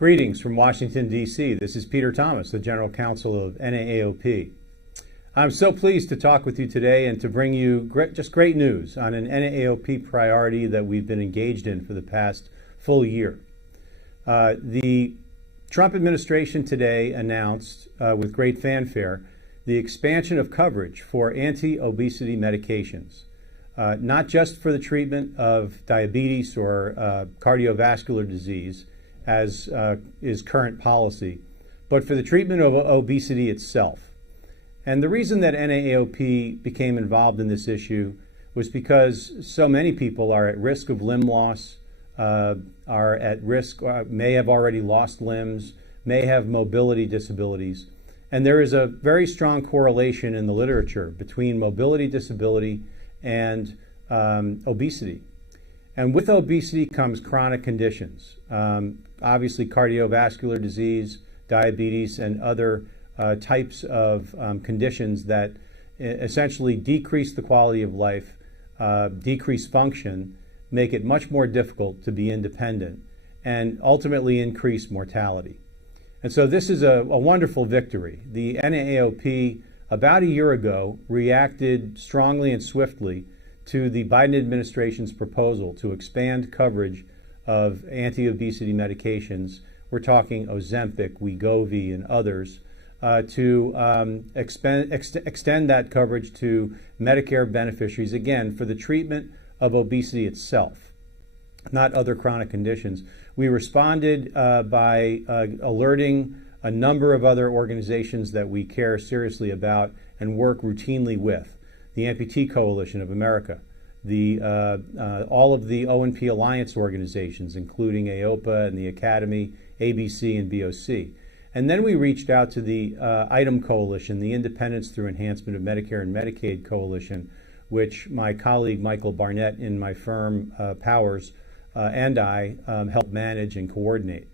Greetings from Washington, D.C. This is Peter Thomas, the General Counsel of NAAOP. I'm so pleased to talk with you today and to bring you great news on an NAAOP priority that we've been engaged in for the past full year. The Trump administration today announced with great fanfare the expansion of coverage for anti-obesity medications, not just for the treatment of diabetes or cardiovascular disease, as is current policy, but for the treatment of obesity itself. And the reason that NAAOP became involved in this issue was because so many people are at risk of limb loss, are at risk, may have already lost limbs, may have mobility disabilities. And there is a very strong correlation in the literature between mobility disability and obesity. And with obesity comes chronic conditions, obviously cardiovascular disease, diabetes, and other types of conditions that essentially decrease the quality of life, decrease function, make it much more difficult to be independent, and ultimately increase mortality. And so this is a wonderful victory. The NAAOP, about a year ago, reacted strongly and swiftly to the Biden administration's proposal to expand coverage of anti-obesity medications. We're talking Ozempic, Wegovy, and others, to extend that coverage to Medicare beneficiaries, again, for the treatment of obesity itself, not other chronic conditions. We responded by alerting a number of other organizations that we care seriously about and work routinely with. The Amputee Coalition of America, all of the O&P Alliance organizations, including AOPA and the Academy, ABC, and BOC. And then we reached out to the ITEM Coalition, the Independents Through Enhancement of Medicare and Medicaid Coalition, which my colleague Michael Barnett in my firm, Powers, and I help manage and coordinate.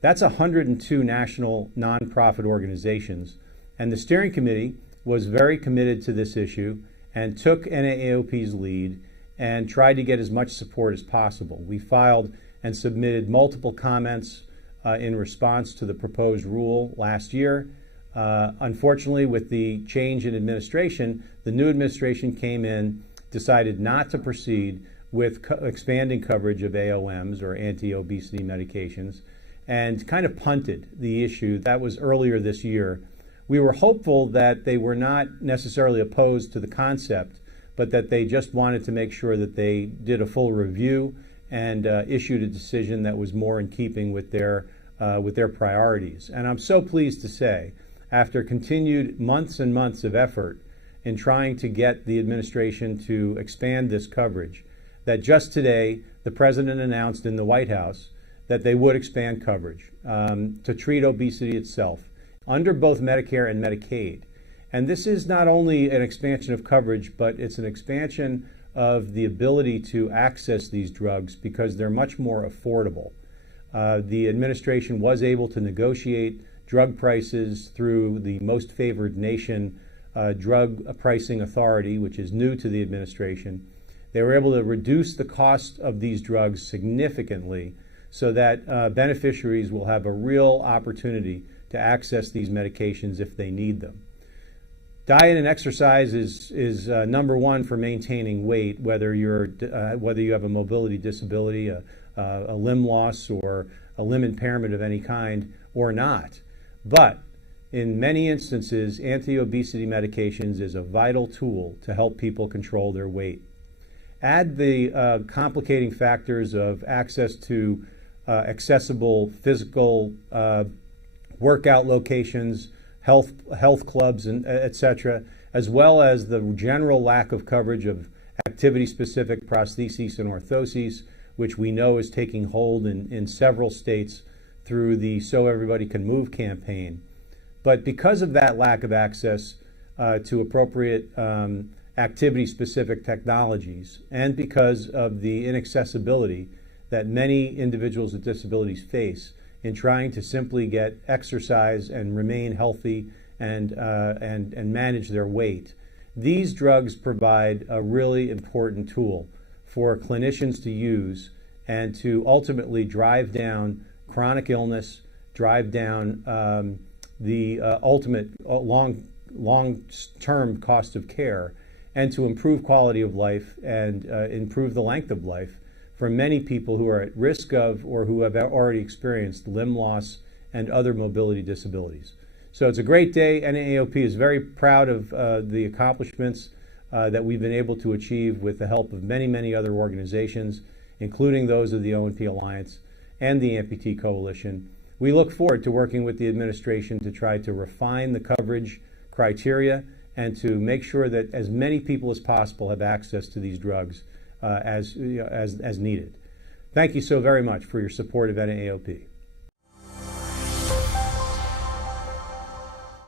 That's 102 national nonprofit organizations. And the steering committee was very committed to this issue and took NAAOP's lead and tried to get as much support as possible. We filed and submitted multiple comments in response to the proposed rule last year. Unfortunately, with the change in administration, the new administration came in, decided not to proceed with expanding coverage of AOMs, or anti-obesity medications, and kind of punted the issue. That was earlier this year. We were hopeful that they were not necessarily opposed to the concept, but that they just wanted to make sure that they did a full review and issued a decision that was more in keeping with their priorities. And I'm so pleased to say, after continued months and months of effort in trying to get the administration to expand this coverage, that just today the president announced in the White House that they would expand coverage to treat obesity itself under both Medicare and Medicaid. And this is not only an expansion of coverage, but it's an expansion of the ability to access these drugs because they're much more affordable. The administration was able to negotiate drug prices through the Most Favored Nation drug pricing authority, which is new to the administration. They were able to reduce the cost of these drugs significantly so that beneficiaries will have a real opportunity to access these medications if they need them. Diet and exercise is number one for maintaining weight, whether you have a mobility disability, a limb loss, or a limb impairment of any kind, or not. But in many instances, anti-obesity medications is a vital tool to help people control their weight. Add the complicating factors of access to accessible physical workout locations, health clubs, and etc., as well as the general lack of coverage of activity-specific prostheses and orthoses, which we know is taking hold in several states through the So Everybody Can Move campaign. But because of that lack of access to appropriate activity-specific technologies, and because of the inaccessibility that many individuals with disabilities face in trying to simply get exercise and remain healthy and manage their weight, these drugs provide a really important tool for clinicians to use and to ultimately drive down chronic illness, drive down the ultimate long-term cost of care, and to improve quality of life and improve the length of life for many people who are at risk of or who have already experienced limb loss and other mobility disabilities. So it's a great day. NAAOP is very proud of the accomplishments that we've been able to achieve with the help of many, many other organizations, including those of the Amputee Alliance and the Amputee Coalition. We look forward to working with the administration to try to refine the coverage criteria and to make sure that as many people as possible have access to these drugs as needed. Thank you so very much for your support of NAAOP.